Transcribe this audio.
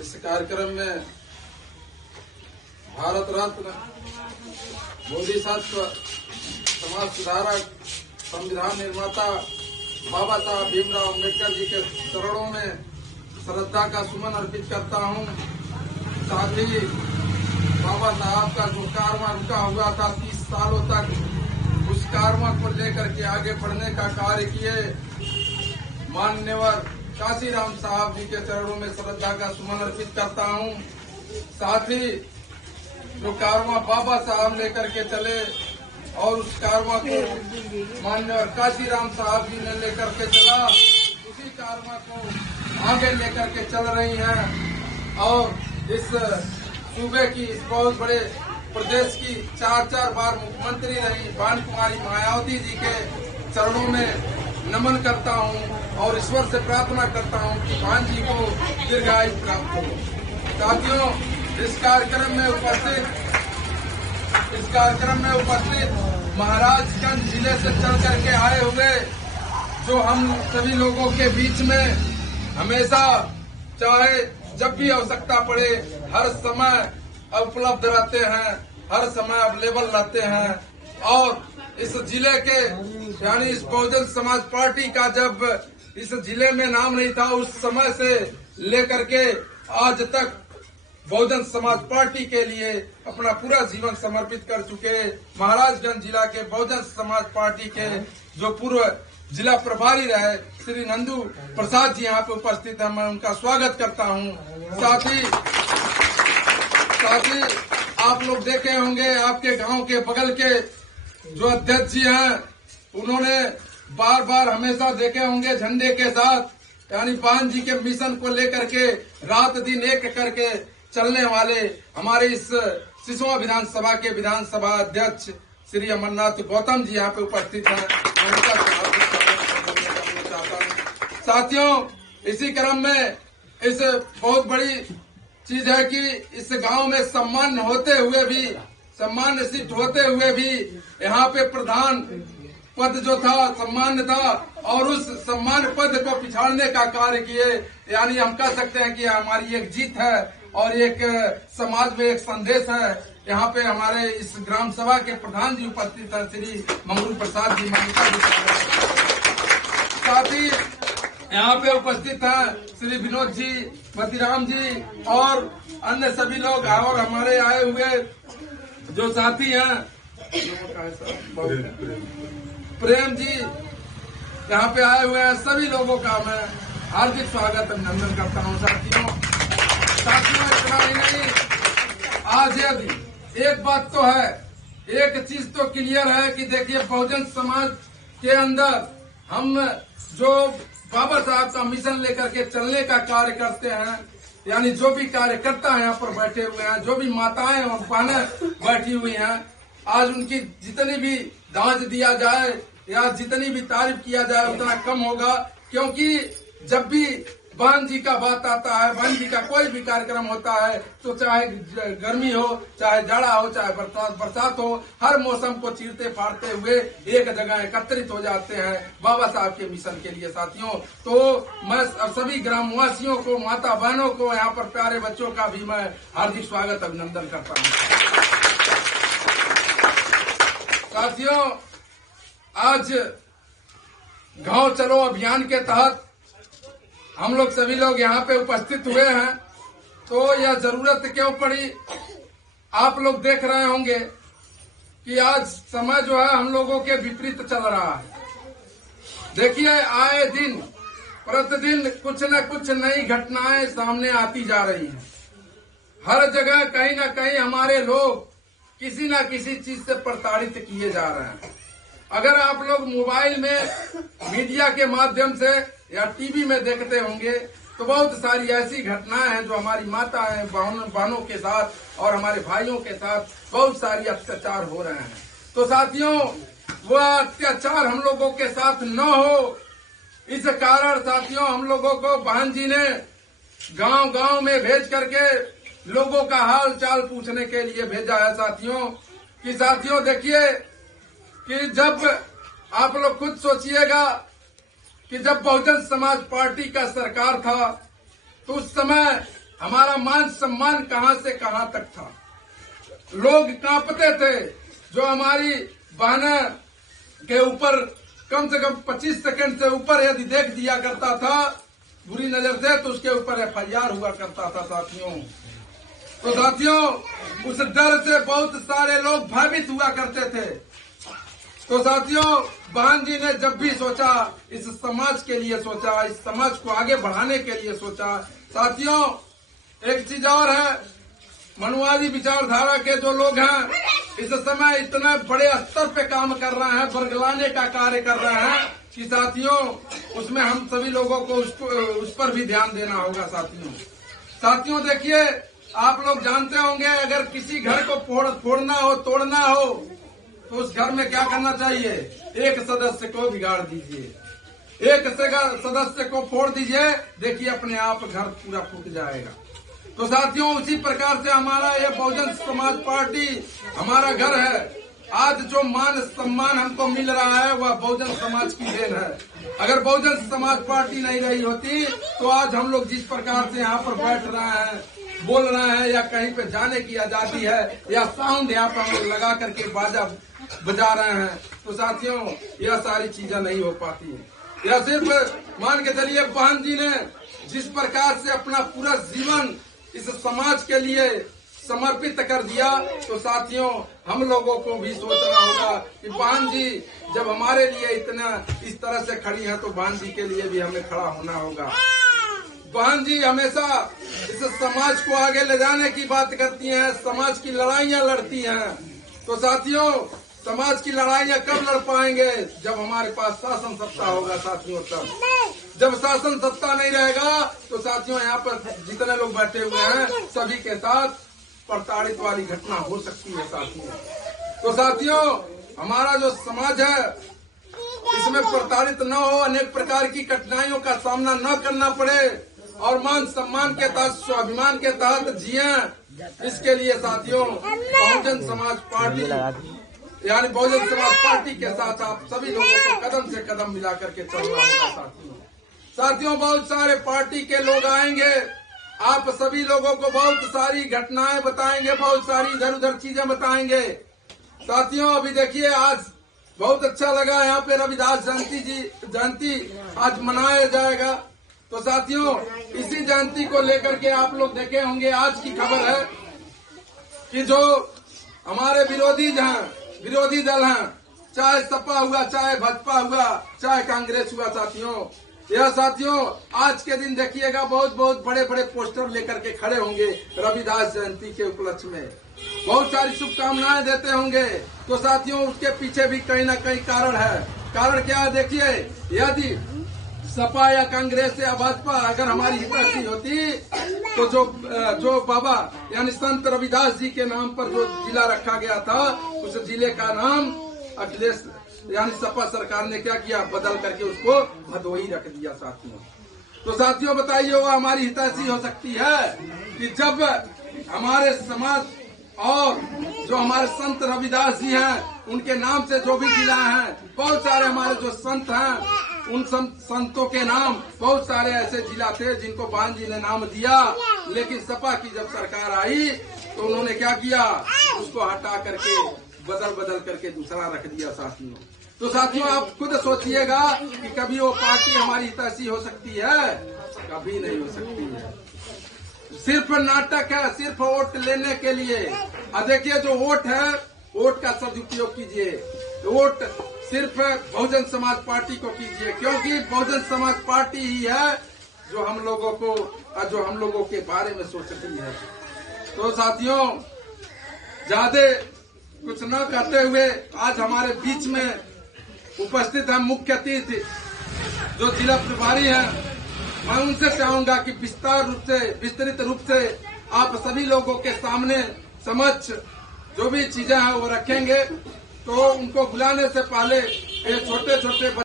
इस कार्यक्रम में भारत रत्न बोधिसत्व समाज सुधारक संविधान निर्माता बाबा साहब भीमराव अम्बेडकर जी के चरणों में श्रद्धा का सुमन अर्पित करता हूं। साथ ही बाबा साहब का जो कारवां रुका हुआ था 30 सालों तक, उस कारवां को लेकर के आगे बढ़ने का कार्य किए मान्यवर काशीराम साहब जी के चरणों में श्रद्धा का सुमन अर्पित करता हूं। साथ ही जो कारवां बाबा साहब लेकर के चले और उस कारवां को मान्यवर काशीराम साहब जी ने लेकर के चला, उसी कारवां को आगे लेकर के चल रही हैं और इस सूबे की, इस बहुत बड़े प्रदेश की 4 बार मुख्यमंत्री रही भानु कुमारी मायावती जी के चरणों में नमन करता हूं और ईश्वर से प्रार्थना करता हूं कि भान जी को दीर्घायु प्राप्त हो। साथियों, इस कार्यक्रम में उपस्थित महाराजगंज जिले से चल करके आए हुए जो हम सभी लोगों के बीच में हमेशा, चाहे जब भी आवश्यकता पड़े, हर समय उपलब्ध रहते हैं, हर समय अवेलेबल रहते हैं और इस जिले के यानी इस बहुजन समाज पार्टी का जब इस जिले में नाम नहीं था, उस समय से लेकर के आज तक बहुजन समाज पार्टी के लिए अपना पूरा जीवन समर्पित कर चुके महाराजगंज जिला के बहुजन समाज पार्टी के जो पूर्व जिला प्रभारी रहे श्री नंदू प्रसाद जी यहाँ पे उपस्थित हैं, मैं उनका स्वागत करता हूँ। साथ ही आप लोग देखे होंगे, आपके गांव के बगल के जो अध्यक्ष जी हैं, उन्होंने बार बार हमेशा देखे होंगे झंडे के साथ यानी भान जी के मिशन को लेकर के रात दिन एक करके चलने वाले हमारे इस सिसोआ विधानसभा के विधानसभा अध्यक्ष श्री अमरनाथ गौतम जी यहाँ पे उपस्थित हैं। उनका स्वागत करना चाहता हूँ। साथियों, इसी क्रम में इस बहुत बड़ी चीज है कि इस गांव में सम्मान सिद्ध होते हुए भी यहाँ पे प्रधान पद जो था सम्मान था और उस सम्मान पद को पिछाड़ने का कार्य किए, यानी हम कह सकते हैं कि हमारी एक जीत है और एक समाज में एक संदेश है। यहाँ पे हमारे इस ग्राम सभा के प्रधान जी उपस्थित हैं श्री मंगरू प्रसाद जी मानिका जी। साथ ही यहाँ पे उपस्थित हैं श्री विनोद जी, मतीराम जी और अन्य सभी लोग और हमारे आए हुए जो साथी हैं प्रेम जी यहाँ पे आए हुए हैं, सभी लोगों का मैं हार्दिक स्वागत अभिनंदन करता हूँ। साथियों इतना ही नहीं, आज यदि एक बात तो है, एक चीज तो क्लियर है कि देखिए बहुजन समाज के अंदर हम जो बाबा साहब का मिशन लेकर के चलने का कार्य करते हैं, यानी जो भी कार्यकर्ता यहाँ पर बैठे हुए हैं, जो भी माताएं और बहनें बैठी हुई हैं, आज उनकी जितनी भी दाज दिया जाए या जितनी भी तारीफ किया जाए उतना कम होगा, क्योंकि जब भी भान जी का बात आता है, भान जी का कोई भी कार्यक्रम होता है, तो चाहे गर्मी हो, चाहे जाड़ा हो, चाहे बरसात हो, हर मौसम को चीरते फाड़ते हुए एक जगह एकत्रित हो जाते हैं बाबा साहब के मिशन के लिए। साथियों, तो मैं सभी ग्रामवासियों को, माता बहनों को, यहाँ पर प्यारे बच्चों का भी मैं हार्दिक स्वागत अभिनंदन करता हूँ। साथियों, आज गांव चलो अभियान के तहत हम लोग सभी लोग यहाँ पे उपस्थित हुए हैं, तो यह जरूरत क्यों पड़ी, आप लोग देख रहे होंगे कि आज समय जो है हम लोगों के विपरीत चल रहा है। देखिए, आए दिन प्रतिदिन कुछ न कुछ नई घटनाएं सामने आती जा रही हैं। हर जगह कहीं न कहीं हमारे लोग किसी न किसी चीज से प्रताड़ित किए जा रहे हैं। अगर आप लोग मोबाइल में मीडिया के माध्यम से या टीवी में देखते होंगे तो बहुत सारी ऐसी घटनाएं हैं जो हमारी माताएं बहनों के साथ और हमारे भाइयों के साथ बहुत सारी अत्याचार हो रहे हैं। तो साथियों, वह अत्याचार हम लोगों के साथ न हो, इस कारण साथियों हम लोगों को बहन जी ने गांव गांव में भेज करके लोगों का हाल चाल पूछने के लिए भेजा है। साथियों देखिए कि जब आप लोग खुद सोचिएगा कि जब बहुजन समाज पार्टी का सरकार था तो उस समय हमारा मान सम्मान कहां से कहां तक था। लोग कांपते थे। जो हमारी बहनें के ऊपर कम से कम 25 सेकंड से ऊपर यदि देख दिया करता था बुरी नजर से, तो उसके ऊपर FIR हुआ करता था साथियों। तो साथियों, उस डर से बहुत सारे लोग भयभीत हुआ करते थे। तो साथियों, बहन जी ने जब भी सोचा, इस समाज के लिए सोचा, इस समाज को आगे बढ़ाने के लिए सोचा। साथियों, एक चीज और है, मनुवादी विचारधारा के जो लोग हैं इस समय इतने बड़े स्तर पे काम कर रहे हैं, बरगलाने का कार्य कर रहे हैं कि साथियों, उसमें हम सभी लोगों को उस पर भी ध्यान देना होगा साथियों। देखिए, आप लोग जानते होंगे, अगर किसी घर को फोड़ना हो, तोड़ना हो, तो उस घर में क्या करना चाहिए? एक सदस्य को बिगाड़ दीजिए, एक सदस्य को फोड़ दीजिए, देखिए अपने आप घर पूरा फूट जाएगा। तो साथियों, उसी प्रकार से हमारा ये बहुजन समाज पार्टी हमारा घर है। आज जो मान सम्मान हमको मिल रहा है वह बहुजन समाज की देन है। अगर बहुजन समाज पार्टी नहीं रही होती तो आज हम लोग जिस प्रकार से यहाँ पर बैठ रहे हैं, बोल रहे हैं, या कहीं पे जाने की आजादी है, या साउंड यहाँ पर हम लोग लगा करके बाजा बजा रहे हैं, तो साथियों यह सारी चीजें नहीं हो पाती है। यह सिर्फ मान के चलिए, बहन जी ने जिस प्रकार से अपना पूरा जीवन इस समाज के लिए समर्पित कर दिया, तो साथियों हम लोगों को भी सोचना होगा कि बहन जी जब हमारे लिए इतना इस तरह से खड़ी हैं, तो बहन जी के लिए भी हमें खड़ा होना होगा। बहन जी हमेशा इस समाज को आगे ले जाने की बात करती हैं, समाज की लड़ाइयां लड़ती हैं। तो साथियों, समाज की लड़ाइयां कब लड़ पाएंगे? जब हमारे पास शासन सत्ता होगा साथियों। तब जब शासन सत्ता नहीं रहेगा तो साथियों, यहाँ पर जितने लोग बैठे हुए हैं सभी के साथ प्रताड़ित वाली घटना हो सकती है साथियों। तो साथियों, हमारा जो समाज है इसमें प्रताड़ित न हो, अनेक प्रकार की कठिनाइयों का सामना न करना पड़े और मान सम्मान के तहत, स्वाभिमान के तहत जिए। इसके लिए साथियों, बहुजन समाज पार्टी यानी बहुजन समाज पार्टी के साथ आप सभी लोगों को कदम से कदम मिला करके चलना होगा साथियों। बहुत सारे पार्टी के लोग आएंगे, आप सभी लोगों को बहुत सारी घटनाएं बताएंगे, बहुत सारी इधर उधर चीजें बताएंगे साथियों। अभी देखिए, आज बहुत अच्छा लगा, यहाँ पे रविदास जयंती आज मनाया जाएगा। तो साथियों, इसी जयंती को लेकर के आप लोग देखे होंगे, आज की खबर है कि जो हमारे विरोधी दल हैं, चाहे सपा हुआ, चाहे भाजपा हुआ, चाहे कांग्रेस हुआ साथियों, यह साथियों आज के दिन देखिएगा बहुत बड़े बड़े पोस्टर लेकर के खड़े होंगे रविदास जयंती के उपलक्ष्य में, बहुत सारी शुभकामनाएं देते होंगे। तो साथियों, उसके पीछे भी कहीं न कहीं कारण है। कारण क्या है? देखिए, यदि सपा या कांग्रेस या भाजपा अगर हमारी हितैषी होती तो जो बाबा यानी संत रविदास जी के नाम पर जो जिला रखा गया था, उस जिले का नाम अखिलेश यानी सपा सरकार ने क्या किया? बदल करके उसको भदोही रख दिया साथियों। तो साथियों बताइए, वो हमारी हितैषी हो सकती है कि जब हमारे समाज और जो हमारे संत रविदास जी हैं उनके नाम से जो भी जिला हैं, बहुत सारे हमारे जो संत हैं उन संतों के नाम बहुत सारे ऐसे जिला थे जिनको बहन जी ने नाम दिया, लेकिन सपा की जब सरकार आई तो उन्होंने क्या किया? उसको हटा करके बदल करके दूसरा रख दिया साथियों। तो साथियों, आप खुद सोचिएगा कि कभी वो पार्टी हमारी हितैषी हो सकती है? कभी नहीं हो सकती है। सिर्फ नाटक है, सिर्फ वोट लेने के लिए। अब देखिए, जो वोट है, वोट का सदुपयोग कीजिए, वोट सिर्फ बहुजन समाज पार्टी को कीजिए, क्योंकि बहुजन समाज पार्टी ही है जो हम लोगों के बारे में सोचती है। तो साथियों, ज्यादा कुछ न कहते हुए आज हमारे बीच में उपस्थित है मुख्य अतिथि जो जिला प्रभारी हैं। मैं उनसे चाहूंगा कि विस्तृत रूप से आप सभी लोगों के सामने समक्ष जो भी चीजें हैं वो रखेंगे। तो उनको बुलाने से पहले ये छोटे